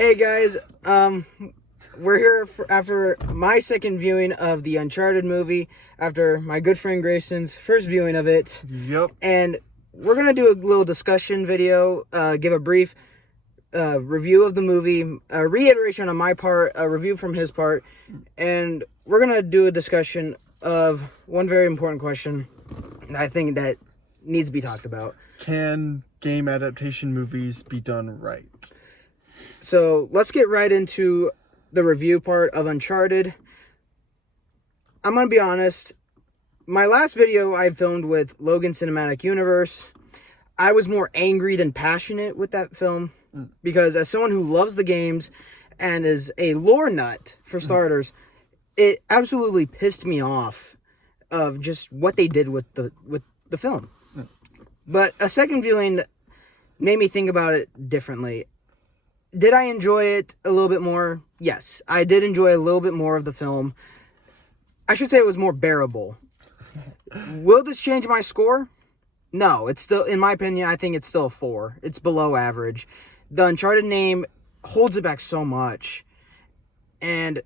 Hey guys, we're here after my second viewing of the Uncharted movie, after my good friend Grayson's first viewing of it. Yep. And we're gonna do a little discussion video, give a brief review of the movie, a reiteration on my part, a review from his part, and we're gonna do a discussion of one very important question I think that needs to be talked about. Can game adaptation movies be done right? So let's get right into the review part of Uncharted. I'm going to be honest. My last video I filmed with Logan Cinematic Universe, I was more angry than passionate with that film. Because as someone who loves the games and is a lore nut, for starters, it absolutely pissed me off of just what they did with the film. But a second viewing made me think about it differently. Did I enjoy it a little bit more? Yes, I did enjoy a little bit more of the film. I should say it was more bearable. Will this change my score? No, it's still, in my opinion, I think it's still a 4. It's below average. The Uncharted name holds it back so much. And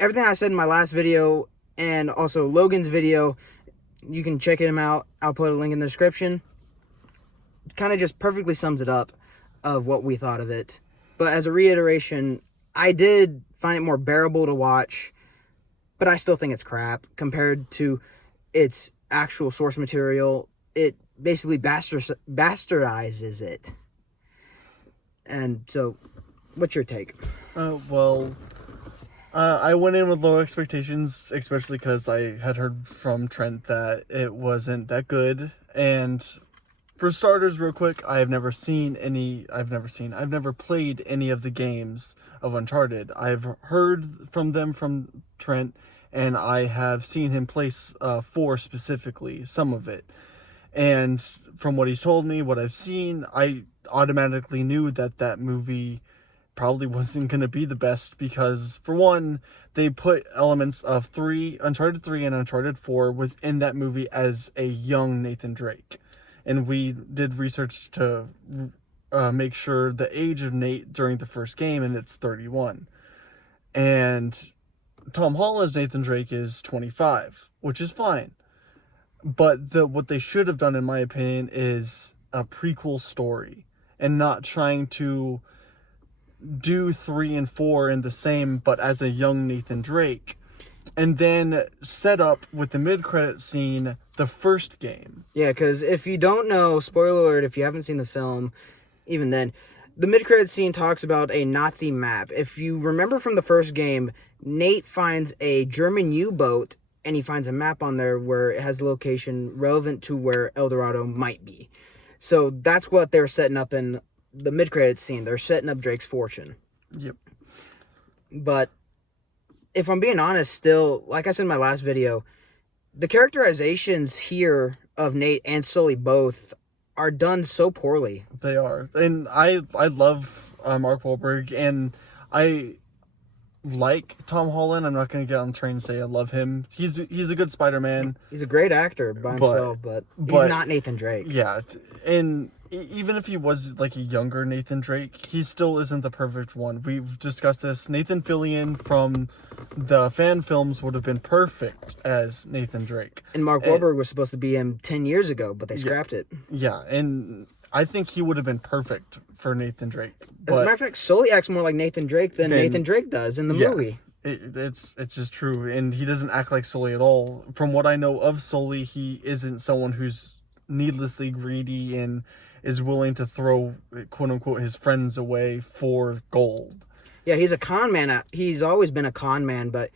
everything I said in my last video and also Logan's video, you can check him out. I'll put a link in the description. Kind of just perfectly sums it up of what we thought of it. But as a reiteration, I did find it more bearable to watch, but I still think it's crap compared to its actual source material. It basically bastardizes it. And so, what's your take? I went in with low expectations, especially because I had heard from Trent that it wasn't that good. And for starters, real quick, I've never played any of the games of Uncharted. I've heard from Trent, and I have seen him play 4 specifically, some of it. And from what he's told me, what I've seen, I automatically knew that movie probably wasn't going to be the best because, for one, they put elements of Uncharted 3 and Uncharted 4 within that movie as a young Nathan Drake. And we did research to make sure the age of Nate during the first game, and it's 31. And Tom Holland's Nathan Drake is 25, which is fine. But what they should have done, in my opinion, is a prequel story and not trying to do 3 and 4 in the same, but as a young Nathan Drake. And then set up with the mid-credit scene the first game. Yeah, because if you don't know, spoiler alert, if you haven't seen the film, even then, the mid-credit scene talks about a Nazi map. If you remember from the first game, Nate finds a German U-boat, and he finds a map on there where it has the location relevant to where El Dorado might be. So that's what they're setting up in the mid-credit scene. They're setting up Drake's fortune. Yep. But if I'm being honest, still, like I said in my last video, the characterizations here of Nate and Sully both are done so poorly. They are. And I love Mark Wahlberg, and I like Tom Holland. I'm not going to get on the train and say I love him. He's a good Spider-Man. He's a great actor by himself, but he's not Nathan Drake. Yeah, and even if he was like a younger Nathan Drake, he still isn't the perfect one. We've discussed this. Nathan Fillion from the fan films would have been perfect as Nathan Drake. And Mark Wahlberg was supposed to be him 10 years ago, but they scrapped it. Yeah, and I think he would have been perfect for Nathan Drake. As a matter of fact, Sully acts more like Nathan Drake than Nathan Drake does in the movie. It's just true, and he doesn't act like Sully at all. From what I know of Sully, he isn't someone who's needlessly greedy and is willing to throw, quote-unquote, his friends away for gold. Yeah, he's a con man. He's always been a con man, but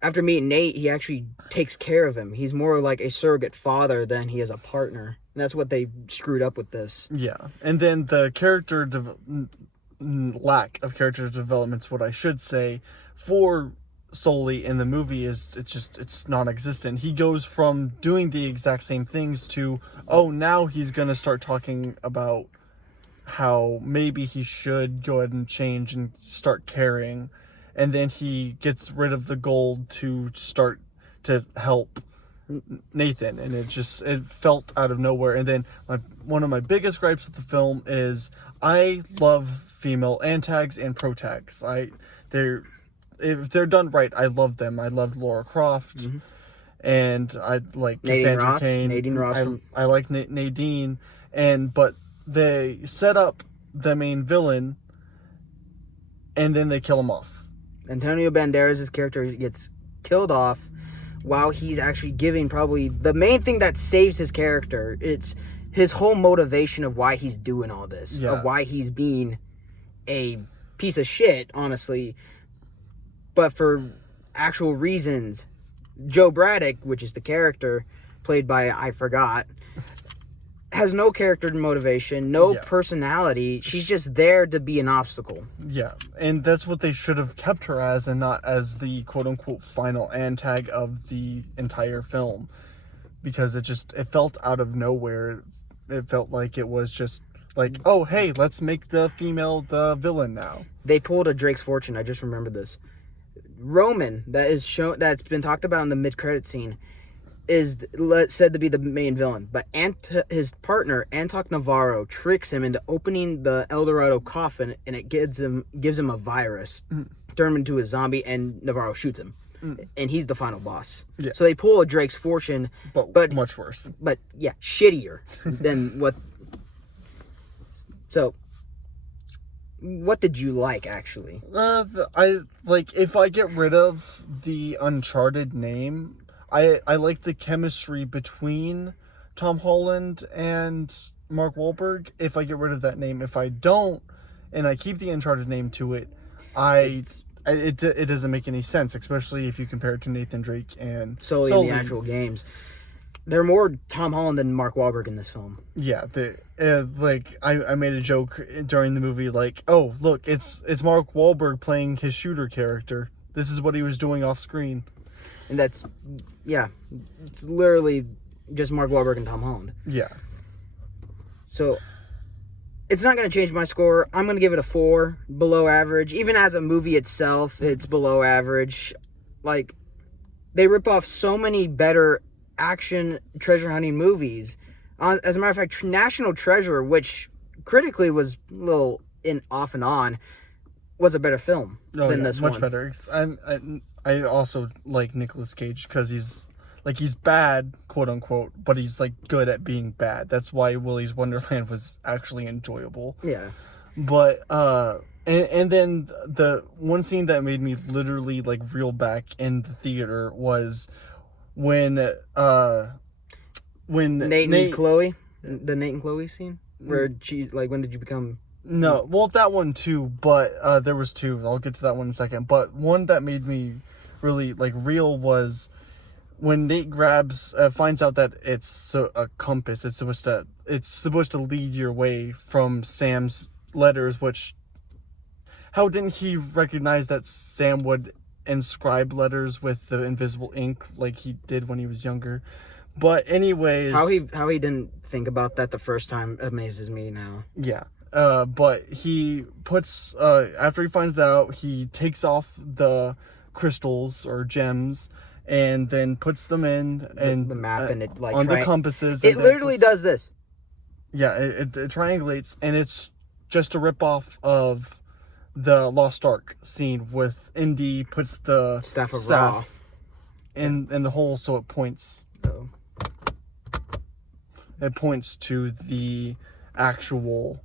after meeting Nate, he actually takes care of him. He's more like a surrogate father than he is a partner. And that's what they screwed up with this. Yeah, and then the lack of character development's what I should say for Sully in the movie is it's non-existent. He goes from doing the exact same things to, now he's gonna start talking about how maybe he should go ahead and change and start caring, and then he gets rid of the gold to start to help Nathan, and it felt out of nowhere. And then one of my biggest gripes with the film is I love female antags and protags. If they're done right, I love them. I loved Laura Croft, and I like Cassandra Cain. Nadine Ross. I like Nadine, but they set up the main villain, and then they kill him off. Antonio Banderas' character gets killed off while he's actually giving probably the main thing that saves his character. It's his whole motivation of why he's doing all this, of why he's being a piece of shit, honestly. But for actual reasons, Joe Braddock, which is the character played by, I forgot, has no character motivation, no personality. She's just there to be an obstacle. Yeah, and that's what they should have kept her as, and not as the quote-unquote final antag of the entire film. Because it felt out of nowhere. It felt like it was just like, oh, hey, let's make the female the villain now. They pulled a Drake's Fortune. I just remembered this. Roman, that's been talked about in the mid-credit scene, is said to be the main villain, but his partner Antok Navarro tricks him into opening the El Dorado coffin, and it gives him a virus, turn him into a zombie, and Navarro shoots him, and he's the final boss. Yeah. So they pull a Drake's Fortune, but much worse. But yeah, shittier than what. So, what did you like actually? If I get rid of the Uncharted name, I like the chemistry between Tom Holland and Mark Wahlberg. If I get rid of that name, if I don't, and I keep the Uncharted name to it, it doesn't make any sense, especially if you compare it to Nathan Drake and Sully in the actual games. They're more Tom Holland than Mark Wahlberg in this film. Yeah, I made a joke during the movie, like, oh, look, it's Mark Wahlberg playing his shooter character. This is what he was doing off screen. And it's literally just Mark Wahlberg and Tom Holland. Yeah. So, it's not going to change my score. I'm going to give it a 4, below average. Even as a movie itself, it's below average. Like, they rip off so many better action treasure hunting movies. As a matter of fact, National Treasure, which critically was a little off and on, was a better film than this one. Much better. I also like Nicolas Cage because he's bad, quote unquote, but he's like good at being bad. That's why Willy's Wonderland was actually enjoyable. Yeah. But and then the one scene that made me literally like reel back in the theater was when Nate and Chloe, the Nate and Chloe scene where she when did you become? No, well, that one too, but there was two. I'll get to that one in a second. But one that made me really like real was when Nate finds out that it's a compass. It's supposed to lead your way from Sam's letters. Which, how didn't he recognize that Sam would inscribe letters with the invisible ink like he did when he was younger? But anyways, how he didn't think about that the first time amazes me now. Yeah. But he puts, after he finds that out, he takes off the crystals or gems and then puts them in and the map and it on the compasses. It literally does this. Yeah, it triangulates, and it's just a ripoff of the Lost Ark scene with Indy puts the staff in the hole, so it points. Oh. It points to the actual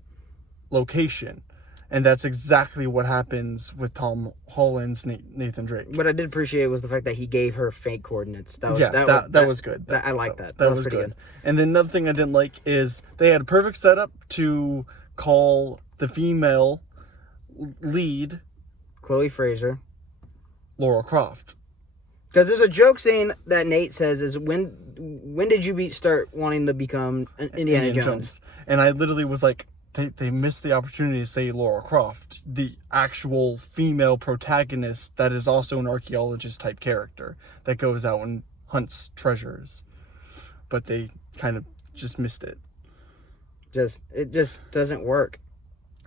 location, and that's exactly what happens with Tom Holland's Nathan Drake. What I did appreciate was the fact that he gave her fake coordinates. That was good. I like that. That was pretty good. And then another thing I didn't like is they had a perfect setup to call the female lead Chloe Fraser Laura Croft. Because there's a joke saying that Nate says is when did you start wanting to become Indiana Jones? And I literally was like, they missed the opportunity to say Laura Croft, the actual female protagonist that is also an archaeologist type character that goes out and hunts treasures. But they kind of just missed it. It just doesn't work.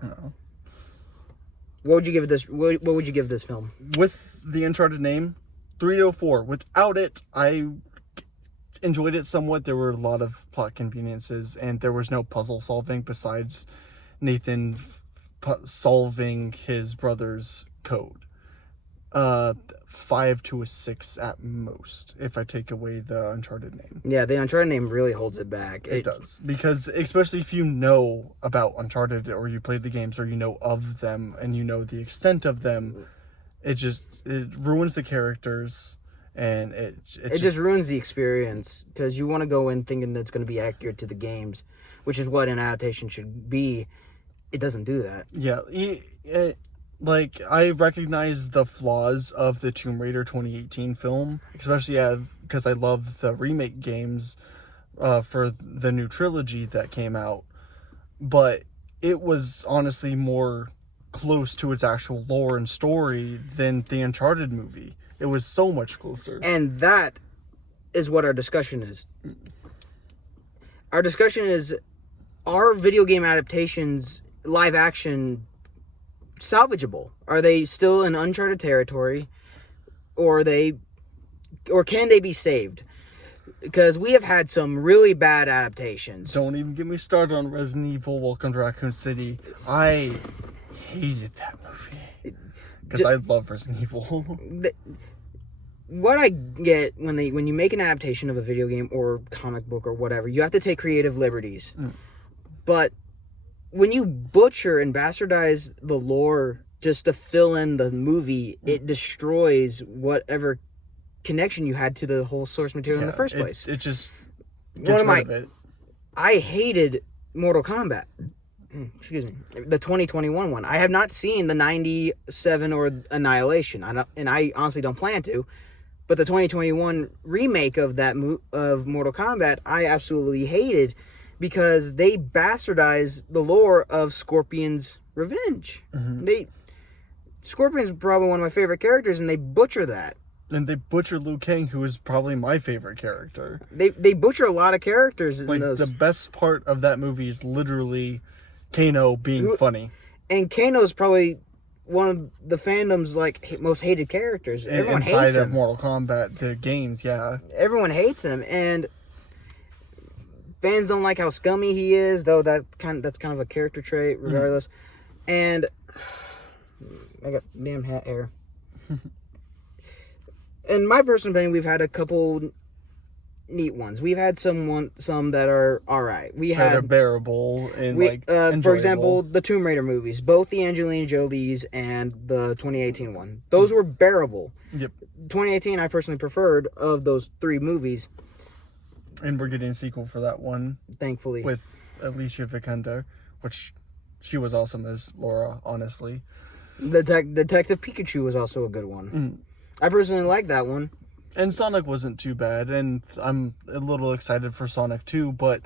No. What would you give this? What would you give this film? With the Uncharted name, 3 to 4. Without it, I enjoyed it somewhat. There were a lot of plot conveniences, and there was no puzzle solving besides Nathan solving his brother's code. 5 to a 6 at most, if I take away the Uncharted name. Yeah, the Uncharted name really holds it back. It does, because especially if you know about Uncharted, or you played the games, or you know of them, and you know the extent of them, it ruins the characters, and it just ruins the experience, because you want to go in thinking that it's going to be accurate to the games, which is what an adaptation should be. It doesn't do that. Yeah, like, I recognize the flaws of the Tomb Raider 2018 film, especially because I love the remake games for the new trilogy that came out. But it was honestly more close to its actual lore and story than the Uncharted movie. It was so much closer. And that is what our discussion is. Our discussion is, are video game adaptations live action salvageable? Are they still in uncharted territory, or can they be saved? Because we have had some really bad adaptations. Don't even get me started on Resident Evil Welcome to Raccoon City. I hated that movie because I love Resident Evil. What I get when you make an adaptation of a video game or comic book or whatever, you have to take creative liberties. But when you butcher and bastardize the lore just to fill in the movie, it destroys whatever connection you had to the whole source material in the first place. It just gets rid of it. I hated Mortal Kombat. Excuse me. The 2021 one. I have not seen the 97 or Annihilation. I honestly don't plan to. But the 2021 remake of that of Mortal Kombat, I absolutely hated, because they bastardized the lore of Scorpion's revenge. Scorpion's probably one of my favorite characters, and they butcher that. And they butcher Liu Kang, who is probably my favorite character. They butcher a lot of characters in those. The best part of that movie is literally Kano being funny. And Kano's probably one of the fandom's most hated characters. Everyone hates him. Inside of Mortal Kombat, the games, yeah. Everyone hates him, and fans don't like how scummy he is, though that's kind of a character trait, regardless. And I got damn hat hair. In my personal opinion, we've had a couple neat ones. We've had some that are all right. That are bearable and for example, the Tomb Raider movies, both the Angelina Jolie's and the 2018 one. Those were bearable. Yep. 2018, I personally preferred of those three movies. And we're getting a sequel for that one, thankfully, with Alicia Vikander, which she was awesome as Laura. Honestly, Detective Pikachu was also a good one. I personally like that one. And Sonic wasn't too bad, and I'm a little excited for Sonic 2, but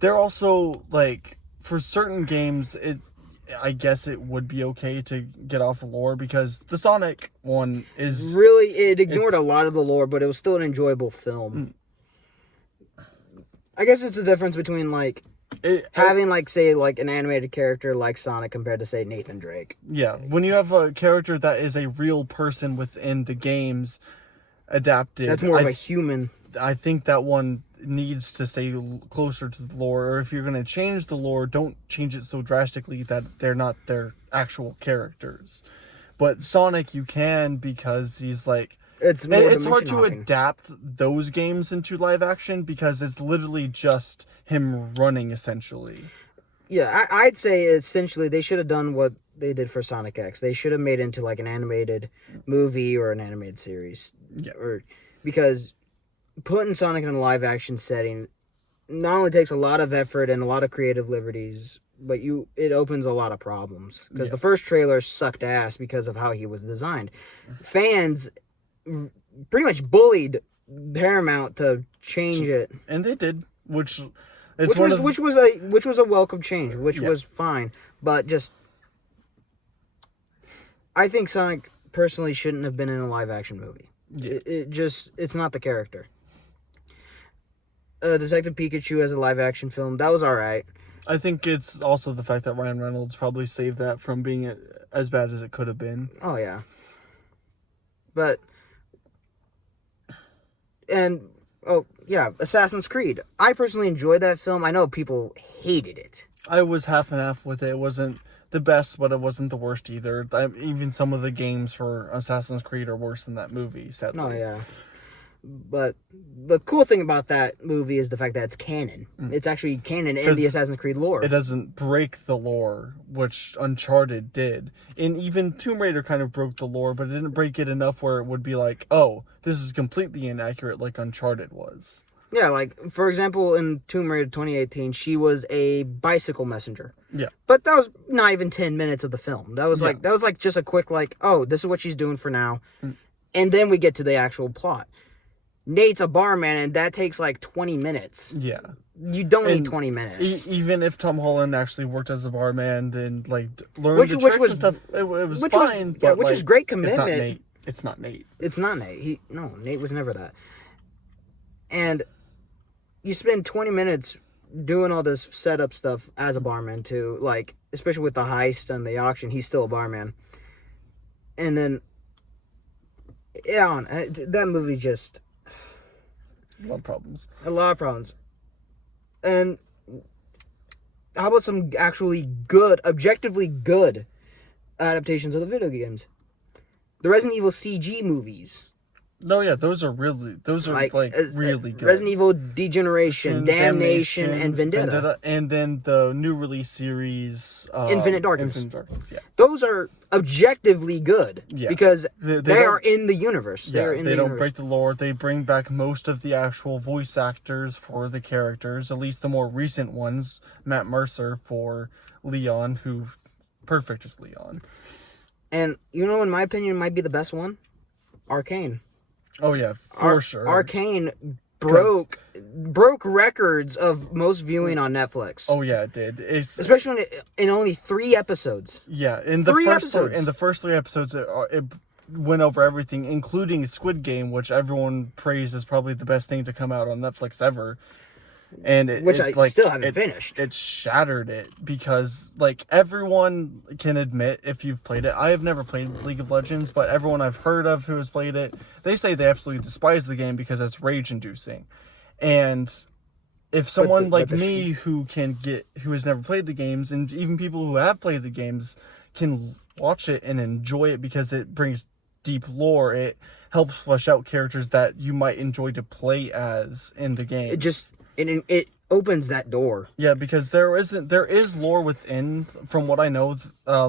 they're also, for certain games, I guess it would be okay to get off of lore, because the Sonic one is... Really, it ignored a lot of the lore, but it was still an enjoyable film. I guess it's the difference between, having, say, an animated character like Sonic compared to, say, Nathan Drake. Yeah, when you have a character that is a real person within the games adapted... That's more of a human. I think that one needs to stay closer to the lore, or if you're going to change the lore, don't change it so drastically that they're not their actual characters. But Sonic, you can, because he's it's hard to adapt those games into live action, because it's literally just him running, essentially. Yeah, I'd say essentially they should have done what they did for Sonic X. They should have made it into an animated movie or an animated series. Yeah. Because putting Sonic in a live action setting not only takes a lot of effort and a lot of creative liberties, but it opens a lot of problems. Because the first trailer sucked ass because of how he was designed. Fans pretty much bullied Paramount to change it, and they did, which was a welcome change, which was fine, but just I think Sonic personally shouldn't have been in a live action movie. Yeah. It's not the character. Detective Pikachu as a live action film, that was all right. I think it's also the fact that Ryan Reynolds probably saved that from being as bad as it could have been. Oh yeah, but. And Oh, yeah, Assassin's Creed. I personally enjoyed that film. I know people hated it. I was half and half with it. It wasn't the best, but it wasn't the worst either. Even some of the games for Assassin's Creed are worse than that movie, sadly. No, yeah. But the cool thing about that movie is the fact that it's canon. It's actually canon in the Assassin's Creed lore. It doesn't break the lore, which Uncharted did. And even Tomb Raider kind of broke the lore, but it didn't break it enough where it would be like, oh, this is completely inaccurate like Uncharted was. Yeah, like, for example, in Tomb Raider 2018, she was a bicycle messenger. Yeah. But that was not even 10 minutes of the film. That was like just a quick, like, oh, this is what she's doing for now. And then we get to the actual plot. Nate's a barman, and that takes like 20 minutes. Yeah. You don't need 20 minutes. Even if Tom Holland actually worked as a barman and like learned the tricks and stuff, it was fine. But which like, is great commitment. It's not Nate. It's not Nate. Nate was never that. And you spend 20 minutes doing all this setup stuff as a barman too, like especially with the heist and the auction. He's still a barman, and then that movie just A lot of problems. a lot of problems. And how about some actually good, objectively good adaptations of the video games? The Resident Evil CG movies. No, yeah, those are really good. Resident Evil Degeneration, Damnation, and Vendetta. And then the new release series, Infinite Darkness. Infinite Darkness, yeah. Those are objectively good because they are in the universe. Yeah, they don't break the lore. They bring back most of the actual voice actors for the characters, at least the more recent ones. Matt Mercer for Leon, who perfect as Leon. And in my opinion, might be the best one, Arcane. Oh yeah, for sure. Arcane broke records of most viewing on Netflix. Oh yeah, it did. Especially in only 3 episodes. Yeah, in the first 3 episodes, it went over everything, including Squid Game, which everyone praised as probably the best thing to come out on Netflix ever. And I still haven't finished. It shattered it because like everyone can admit if you've played it. I have never played League of Legends, but everyone I've heard of who has played it, they say they absolutely despise the game because it's rage inducing. And if someone me who has never played the games, and even people who have played the games can watch it and enjoy it because it brings deep lore, it helps flesh out characters that you might enjoy to play as in the game. It opens that door. Yeah, because there is lore within. From what I know,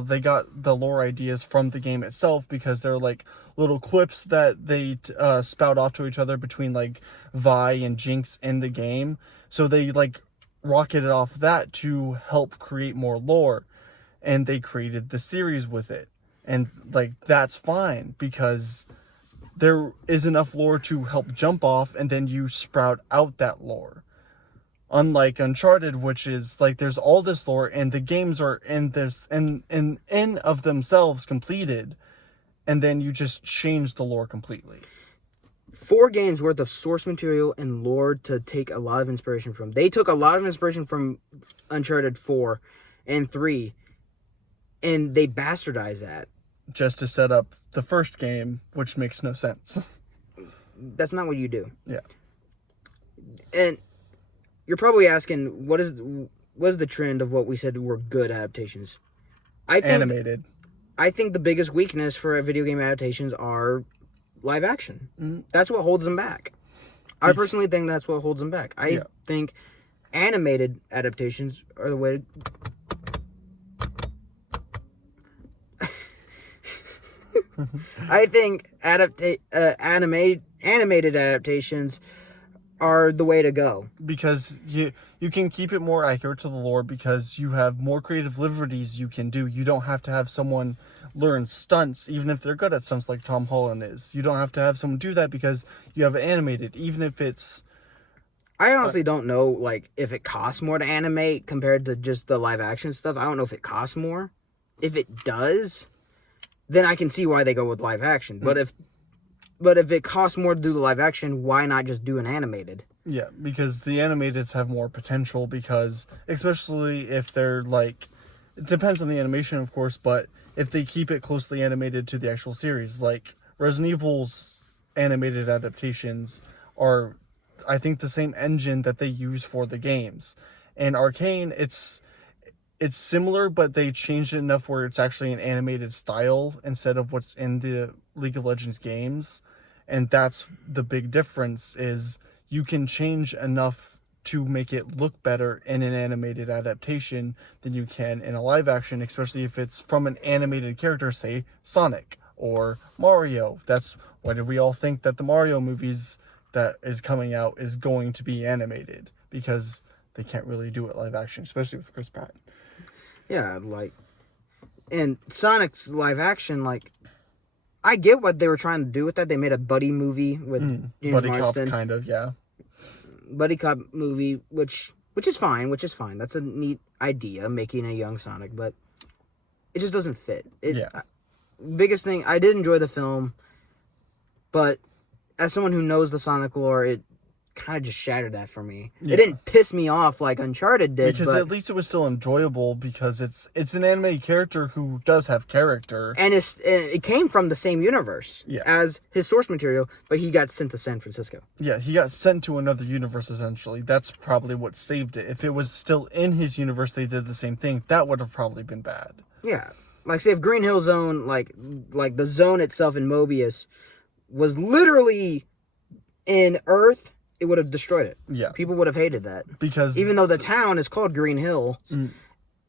they got the lore ideas from the game itself because they're like little quips that they spout off to each other between like Vi and Jinx in the game. So they like rocketed off that to help create more lore, and they created the series with it. And like that's fine because there is enough lore to help jump off, and then you sprout out that lore. Unlike Uncharted, which is like there's all this lore and the games are in of themselves completed, and then you just change the lore completely. 4 games worth of source material and lore to take a lot of inspiration from. They took a lot of inspiration from Uncharted 4 and 3, and they bastardized that. Just to set up the first game, which makes no sense. That's not what you do. Yeah. And you're probably asking, what is the trend of what we said were good adaptations? Animated. I think the biggest weakness for video game adaptations are live action. Mm-hmm. That's what holds them back. I personally think that's what holds them back. I think animated adaptations are the way to... I think animated adaptations are the way to go. Because you can keep it more accurate to the lore because you have more creative liberties you can do. You don't have to have someone learn stunts, even if they're good at stunts like Tom Holland is. You don't have to have someone do that because you have it animated, even if it's... I honestly don't know, like, if it costs more to animate compared to just the live action stuff. I don't know if it costs more. If it does, then I can see why they go with live action. But if it costs more to do the live action, why not just do an animated? Yeah, because the animateds have more potential because, especially if they're like, it depends on the animation, of course, but if they keep it closely animated to the actual series, like Resident Evil's animated adaptations are I think, the same engine that they use for the games. And Arcane, it's similar, but they changed it enough where it's actually an animated style instead of what's in the League of Legends games. And that's the big difference, is you can change enough to make it look better in an animated adaptation than you can in a live action, especially if it's from an animated character, say Sonic or Mario. That's why did we all think that the Mario movies that is coming out is going to be animated, because they can't really do it live action, especially with Chris Pratt. Yeah, like, and Sonic's live action, like, I get what they were trying to do with that. They made a buddy movie with James Buddy Marsden. cop, kind of, yeah. Buddy cop movie, which is fine. That's a neat idea, making a young Sonic, but it just doesn't fit. Biggest thing, I did enjoy the film, but as someone who knows the Sonic lore, it kind of just shattered that for me. Yeah. It didn't piss me off like Uncharted did, because at least it was still enjoyable, because it's an anime character who does have character, and it came from the same universe as his source material, but he got sent to San Francisco. Yeah, he got sent to another universe, essentially. That's probably what saved it. If it was still in his universe, they did the same thing, that would have probably been bad. Yeah, like, say if Green Hill Zone, like the zone itself in Mobius was literally in Earth, it would have destroyed it. Yeah. People would have hated that. Because even though the town is called Green Hill,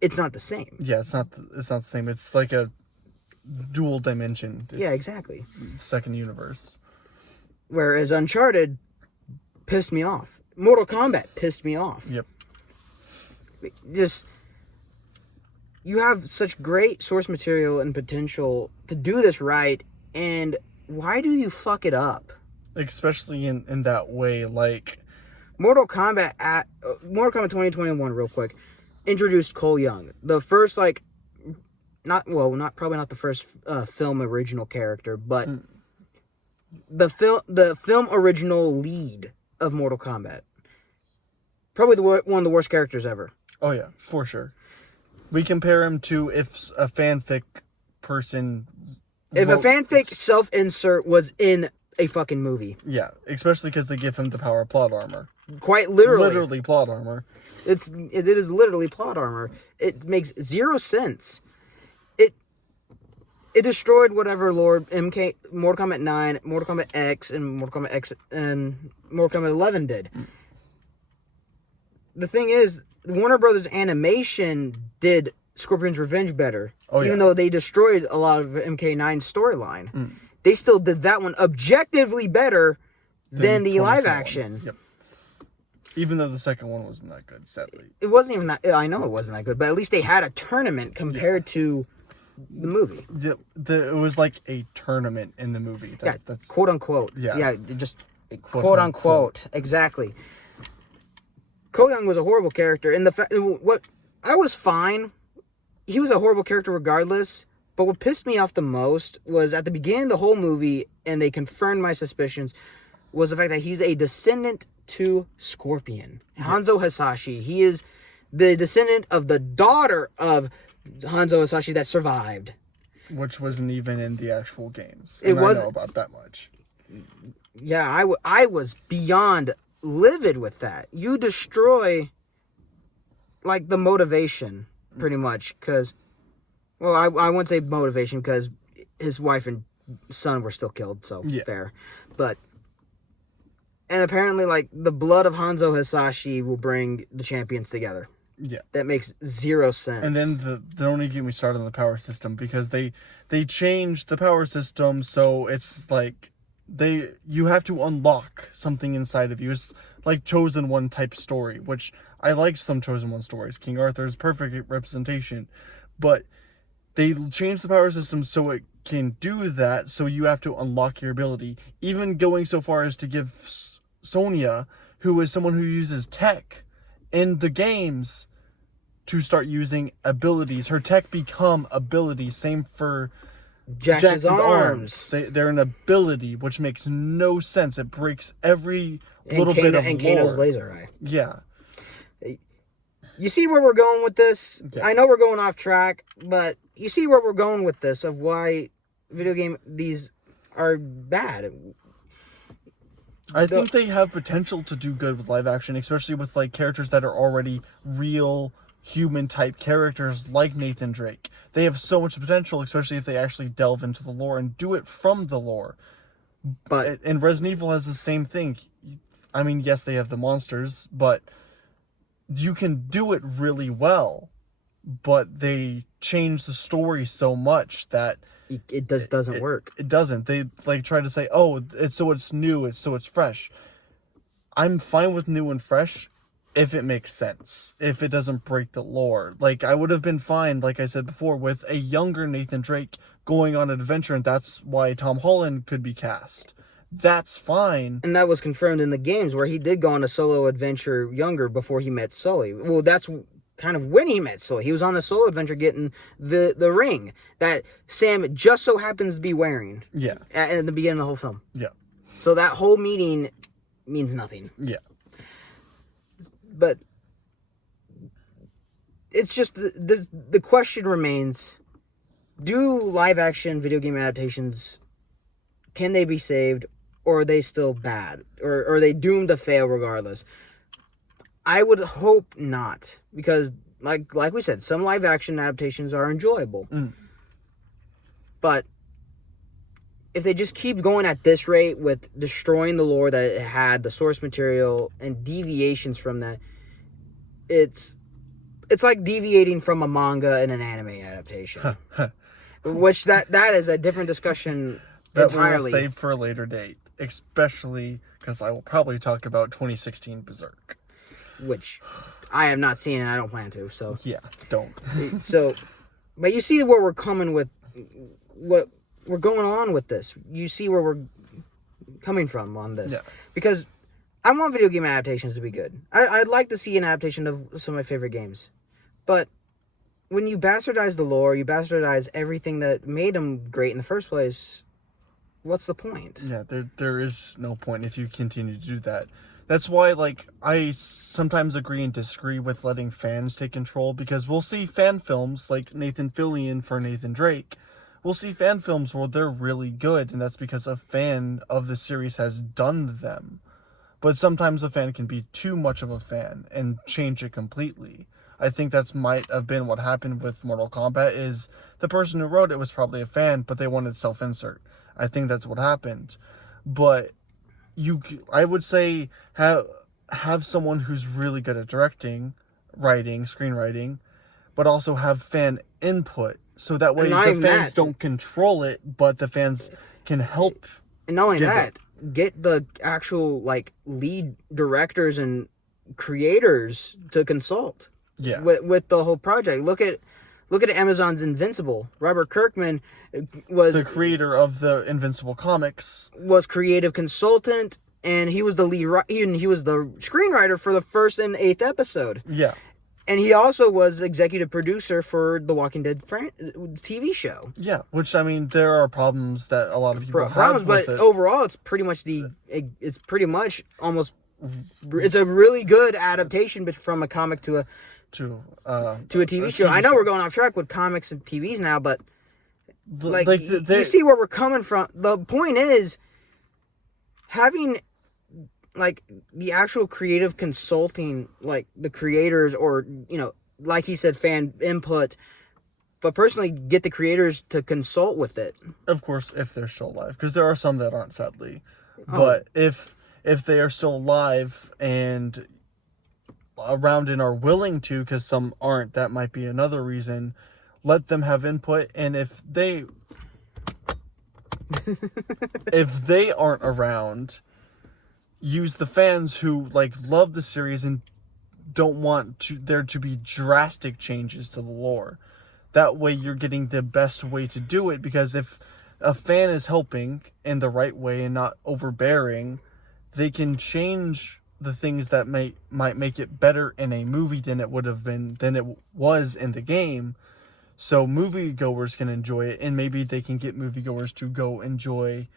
it's not the same. Yeah, it's not the same. It's like a dual dimension. Yeah, exactly. Second universe. Whereas Uncharted pissed me off. Mortal Kombat pissed me off. Yep. Just, you have such great source material and potential to do this right, and why do you fuck it up? Especially in that way, like Mortal Kombat 2021, real quick, introduced Cole Young, the first, like, probably not the first film original character, but the film original lead of Mortal Kombat. Probably one of the worst characters ever. Oh yeah, for sure. We compare him to if a fanfic person. If a fanfic self-insert was in a fucking movie. Yeah, especially because they give him the power of plot armor. Quite literally. Literally plot armor. It is literally plot armor. It makes zero sense. It destroyed whatever Mortal Kombat 9, Mortal Kombat X, and Mortal Kombat X and Mortal Kombat 11 did. The thing is, Warner Brothers Animation did Scorpion's Revenge better. Even though they destroyed a lot of MK9's storyline. They still did that one objectively better than the live action. Yep. Even though the second one wasn't that good, sadly. It wasn't even that. I know it wasn't that good, but at least they had a tournament compared to the movie. It was like a tournament in the movie. That's quote unquote. Yeah. Just quote unquote. Exactly. Cole Young was a horrible character, and I was fine. He was a horrible character regardless. But what pissed me off the most was at the beginning of the whole movie, and they confirmed my suspicions, was the fact that he's a descendant to Scorpion. Hanzo Hasashi. He is the descendant of the daughter of Hanzo Hasashi that survived. Which wasn't even in the actual games. I know about that much. Yeah, I was beyond livid with that. You destroy, like, the motivation, pretty much, because... Well, I wouldn't say motivation, because his wife and son were still killed, so fair. But, and apparently, like, the blood of Hanzo Hasashi will bring the champions together. Yeah. That makes zero sense. And then don't even get me started on the power system, because they changed the power system, so it's like, you have to unlock something inside of you. It's like Chosen One type story, which I like some Chosen One stories. King Arthur's perfect representation. But they changed the power system so it can do that, so you have to unlock your ability. Even going so far as to give Sonya, who is someone who uses tech in the games, to start using abilities. Her tech become abilities. Same for Jax's arms. They're an ability, which makes no sense. It breaks every little bit of lore. And Kano's laser eye. Yeah. You see where we're going with this? Okay. I know we're going off track, but you see where we're going with this, of why these are bad. I think they have potential to do good with live action, especially with like characters that are already real human type characters like Nathan Drake. They have so much potential, especially if they actually delve into the lore and do it from the lore. But And Resident Evil has the same thing. I mean, yes, they have the monsters, but you can do it really well. But they change the story so much that it doesn't work. It doesn't. They like try to say, "Oh, it's new, it's fresh." I'm fine with new and fresh if it makes sense, if it doesn't break the lore. Like, I would have been fine, like I said before, with a younger Nathan Drake going on an adventure, and that's why Tom Holland could be cast. That's fine. And that was confirmed in the games where he did go on a solo adventure younger before he met Sully. Well, that's kind of when he met Sully. He was on a solo adventure getting the ring that Sam just so happens to be wearing. Yeah. At the beginning of the whole film. Yeah. So that whole meeting means nothing. Yeah. But it's just the question remains, do live action video game adaptations, can they be saved, or are they still bad? Or are they doomed to fail regardless? I would hope not, because like we said, some live action adaptations are enjoyable. But if they just keep going at this rate with destroying the lore that it had, the source material, and deviations from that, it's like deviating from a manga and an anime adaptation. Which that is a different discussion that entirely. we will save for a later date, especially because I will probably talk about 2016 Berserk. Which I have not seen and I don't plan to, so. Yeah, don't. So, but you see where we're coming with, what we're going on with this. You see where we're coming from on this. Yeah. Because I want video game adaptations to be good. I'd like to see an adaptation of some of my favorite games. But when you bastardize the lore, you bastardize everything that made them great in the first place, what's the point? Yeah, there is no point if you continue to do that. That's why, like, I sometimes agree and disagree with letting fans take control, because we'll see fan films like Nathan Fillion for Nathan Drake. We'll see fan films where they're really good, and that's because a fan of the series has done them. But sometimes a fan can be too much of a fan and change it completely. I think that's might have been what happened with Mortal Kombat, is the person who wrote it was probably a fan, but they wanted self-insert. I think that's what happened. But I would say have someone who's really good at directing, writing, screenwriting, but also have fan input, so that way the fans don't control it, but the fans can help. And not only that, get the actual like lead directors and creators to consult. Yeah. With the whole project. Look at Amazon's Invincible. Robert Kirkman was the creator of the Invincible comics, was creative consultant, and he was the lead. He was the screenwriter for the first and 8th episode. Yeah. And he also was executive producer for the Walking Dead TV show. Yeah, which, I mean, there are problems that a lot of people have with but it. Overall, it's pretty much almost. It's a really good adaptation, but from a comic to a TV show. I know we're going off track with comics and TVs now, but you see where we're coming from. The point is having like the actual creative consulting, like the creators, or like he said, fan input. But personally, get the creators to consult with it. Of course, if they're still alive, because there are some that aren't, sadly. But if they are still alive and around and are willing to, because some aren't, that might be another reason, let them have input. And if they aren't around, use the fans who like love the series and don't want there to be drastic changes to the lore. That way you're getting the best way to do it, because if a fan is helping in the right way and not overbearing, they can change the things that might make it better in a movie than it was in the game, so moviegoers can enjoy it, and maybe they can get moviegoers to go enjoy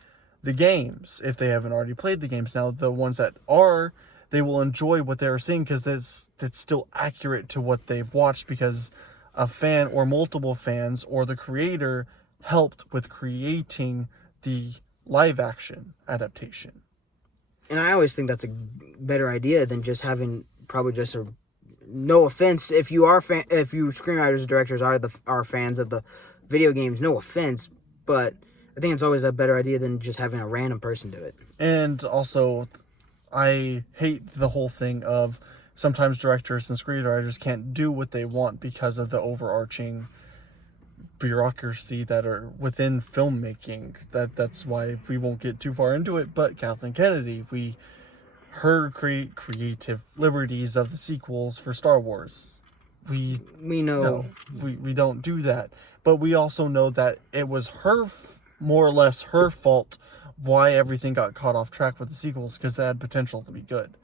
the games if they haven't already played the games. Now, the ones that are, they will enjoy what they're seeing because that's still accurate to what they've watched, because a fan or multiple fans or the creator helped with creating the live action adaptation. And I always think that's a better idea than just having probably just a, no offense if you are if you screenwriters and directors are fans of the video games, no offense, but I think it's always a better idea than just having a random person do it. And also, I hate the whole thing of sometimes directors and screenwriters can't do what they want because of the overarching bureaucracy that are within filmmaking. That's why we won't get too far into it, but Kathleen Kennedy, her creative liberties of the sequels for Star Wars. We know no, we don't do that. But we also know that it was more or less her fault why everything got caught off track with the sequels, because they had potential to be good.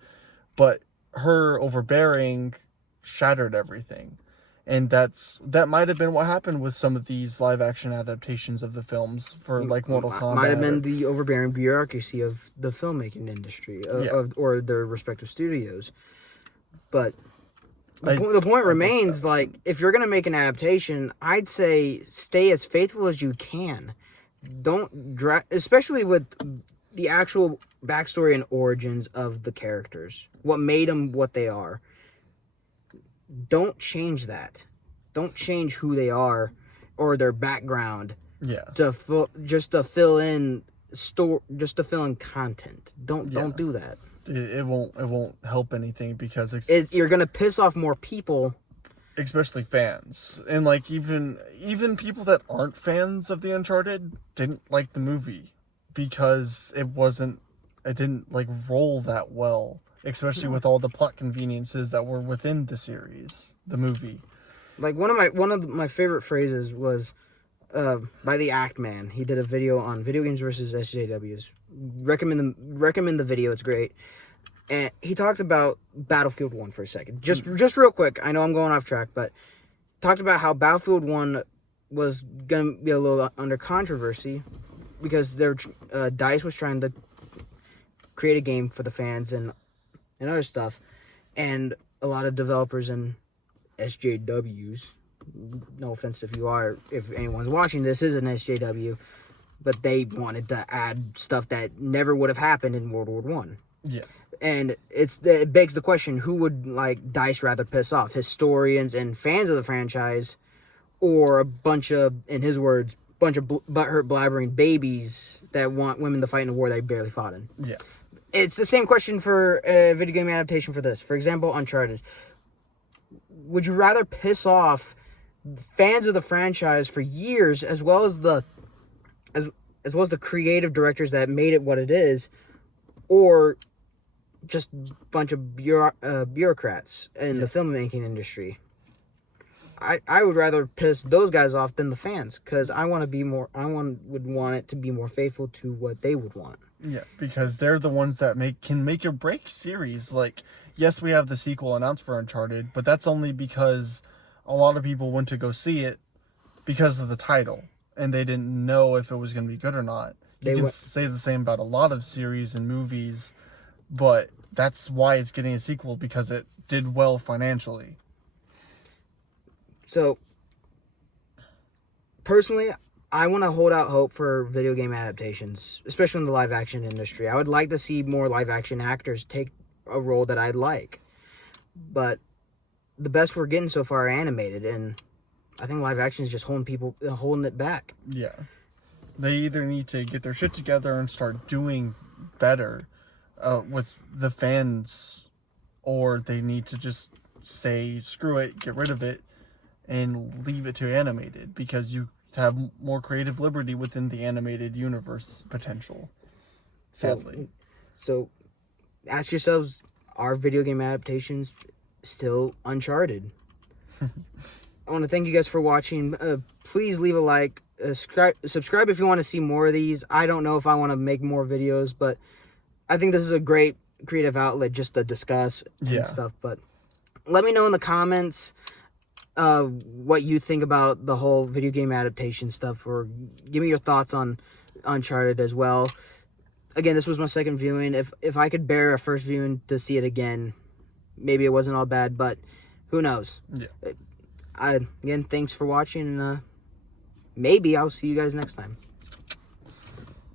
But her overbearing shattered everything. And that might have been what happened with some of these live action adaptations of the films for like Mortal Kombat. Might have been the overbearing bureaucracy of the filmmaking industry or their respective studios. But the point remains, like, if you're gonna make an adaptation, I'd say stay as faithful as you can. Don't especially with the actual backstory and origins of the characters, what made them what they are. Don't change that. Don't change who they are or their background. Yeah. To fill in content. Don't do that. It won't help anything because you're gonna piss off more people, especially fans, and like even people that aren't fans of the Uncharted didn't like the movie because it didn't like roll that well. Especially with all the plot conveniences that were within the series, the movie. Like one of my favorite phrases was by the Act Man. He did a video on video games versus SJWs. Recommend the video. It's great. And he talked about Battlefield 1 for a second. Just real quick. I know I'm going off track, but talked about how Battlefield 1 was gonna be a little under controversy because DICE was trying to create a game for the fans and other stuff, and a lot of developers and SJWs, no offense if anyone's watching this is an SJW, but they wanted to add stuff that never would have happened in World War One. Yeah. And it begs the question, who would like DICE rather piss off, historians and fans of the franchise, or a bunch of, in his words, butthurt blabbering babies that want women to fight in a war they barely fought in? Yeah. It's the same question for a video game adaptation for this. For example, Uncharted. Would you rather piss off fans of the franchise for years, as well as the creative directors that made it what it is, or just a bunch of bureaucrats in the filmmaking industry? I would rather piss those guys off than the fans, because I would want it to be more faithful to what they would want. Yeah, because they're the ones that can make or break series. Like, yes, we have the sequel announced for Uncharted, but that's only because a lot of people went to go see it because of the title, and they didn't know if it was going to be good or not. You can say the same about a lot of series and movies, but that's why it's getting a sequel, because it did well financially. So, personally, I want to hold out hope for video game adaptations, especially in the live action industry. I would like to see more live action actors take a role that I'd like. But the best we're getting so far are animated, and I think live action is just holding it back. Yeah. They either need to get their shit together and start doing better with the fans, or they need to just say, screw it, get rid of it, and leave it to animated, because you have more creative liberty within the animated universe potential, sadly. So ask yourselves, are video game adaptations still Uncharted? I want to thank you guys for watching. Please leave a like, subscribe if you want to see more of these. I don't know if I want to make more videos, but I think this is a great creative outlet just to discuss and stuff. But let me know in the comments what you think about the whole video game adaptation stuff, or give me your thoughts on Uncharted as well. Again, this was my second viewing. If I could bear a first viewing to see it again, maybe it wasn't all bad, but who knows? Yeah. Again, thanks for watching, and maybe I'll see you guys next time.